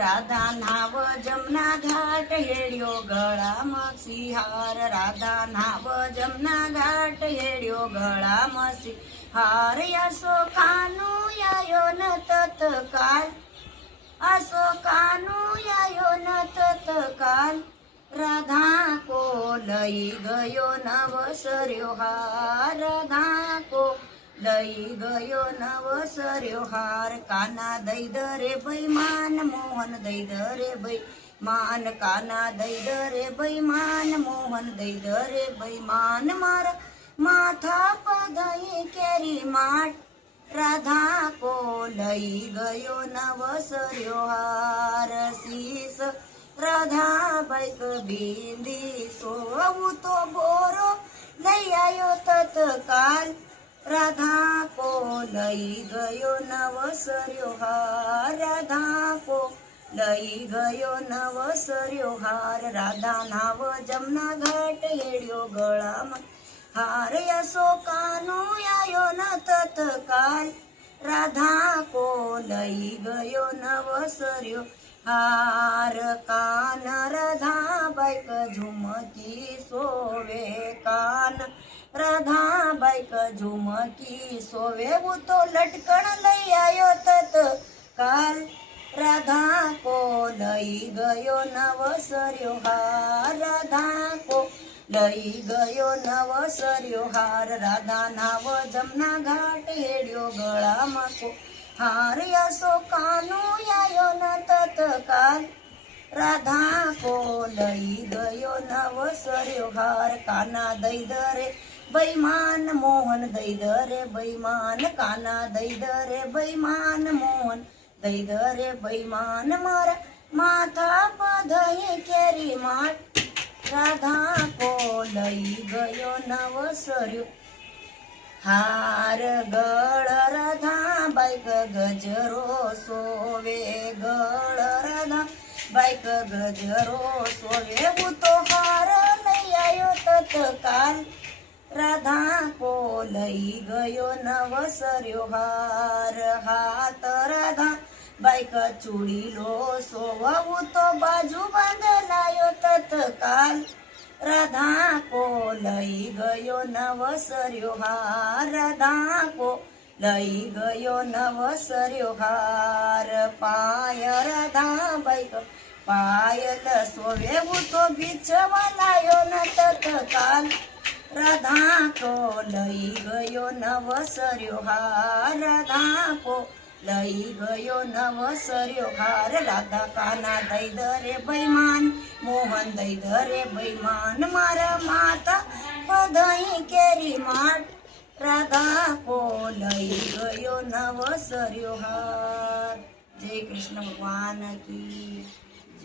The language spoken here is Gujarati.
રાધા નાવ જમના ઘાટ હેડ્યો ગળામાં સિહાર રાધા નાવ જમના ઘાટ હેડ્યો ગળામાં સિહાર યશો કાનું આયો ન તત્કાલ આસો કાનું આયો ન તત્કાલ રાધા કો લઈ ગયો નવસર્યો હાર રાધા કો લઈ ગયો નવસર્યો હાર કાના દઈ દરે ભાઈ માન મોહન દઈ દરે ભાઈ માન કાના દઈ દરે ભાઈ માન મોહન દઈ દરે ભાઈ માન મારા માથા પધઈ કેરી માટ રાધા કો લઈ ગયો નવસર્યો હાર શીસ રાધા બાઈક બિંદી સોવું તો બોરો લઈ આવ્યો તત્કાલ રાધા કો લઈ ગયો નવસર્યો હાર રાધા કો લઈ ગયો નવસર્યો હાર રાધા નાવ જમના ઘાટ હેડ્યો ગળામાં હાર યશો કાનો આયો ન તત્કાલ રાધા કો લઈ ગયો નવસર્યો હાર કાન રાધા બાઈક ઝુમકી સોવે કાન રાધા બાઈક ઝુમકી સોવે હું તો લટકણ લઈ આવ્યો તત્કાલ રાધા કો લઈ ગયો નવસર્યો હાર રાધા કો લઈ ગયો નવસર્યો હાર રાધા નાવ જમના ઘાટ હેડ્યો ગળામાં કો હાર યશો કાનો આયો ન તત્કાલ રાધા કો લઈ ગયો નવસર્યો હાર કાના દઈ દરે બૈમાન મોહન દઈ દરે બૈમાન કાના દઈ દરે બૈમાન મોહન દઈ દરે બૈમાન મારા માથા પધઈ કેરી માટ રાધા કો લઈ ગયો નવસર્યો હાર ગળ રાધા બાઈક ગજરો સોવે ગળ રાધા બાઈક ગજરો સોવે હું તો હાર લઈ આવ્યો તત્કાલ રાધા કો લઈ ગયો નવસર્યો હાર હાથ રાધા બાઈક ચૂડીલો સોવું તો બાજુ બંધલાયો તત્કાલ રાધા કો લઈ ગયો નવસર્યો હાર રાધા કો લઈ ગયો નવસર્યો હાર પાય રાધા બાઈક પાયલ સોવેવું તો બીછવા લાયો ન તત્કાલ રાધા કો લઈ ગયો નવસર્યો હાર રાધા કો લઈ ગયો નવસર્યો હાર રાધા કાના દઈ દરે બૈમાન મોહન દઈ દરે બૈમાન મારા માતા પધઈ કેરી માટ રાધા કો લઈ ગયો નવસર્યો હાર જય કૃષ્ણ ભગવાન કી